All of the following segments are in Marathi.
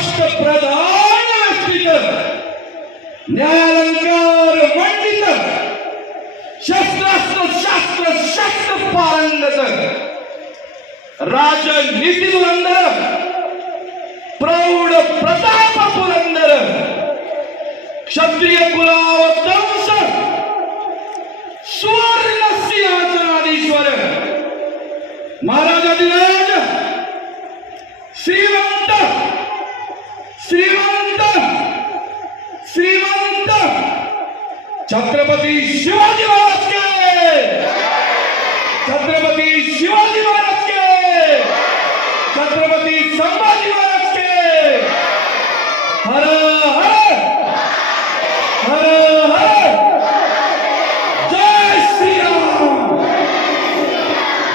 राष्ट्रप्रधान व्यक्तित न्यायालंकार मंडित शस्त्रास्त्र शास्त्र शस्त्र पारंगत राजनीती पुरंदर प्रौढ प्रताप पुरंदर क्षत्रिय कुलाव दंश सुवर्ण सिंहासनाधीश्वर महाराजा दिला श्रीमंत! श्रीमंत! छत्रपती शिवाजी महाराज के छत्रपती शिवाजी महाराज के छत्रपती संभाजी महाराज के हर हर हर हर जय श्रीराम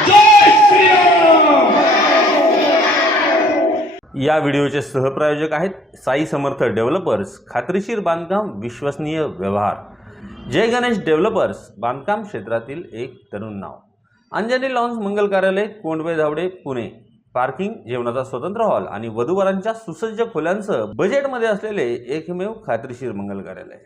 जय श्रीराम या व्हिडिओचे सहप्रायोजक आहेत साई समर्थ डेव्हलपर्स खात्रीशीर बांधकाम विश्वसनीय व्यवहार. जय गणेश डेव्हलपर्स बांधकाम क्षेत्रातील एक तरुण नाव. अंजनी लॉन्स मंगल कार्यालय कोंडवे धावडे पुणे. पार्किंग जेवणाचा स्वतंत्र हॉल आणि वधूवरांच्या सुसज्ज खोल्यांसह बजेटमध्ये असलेले एकमेव खात्रीशीर मंगल कार्यालय.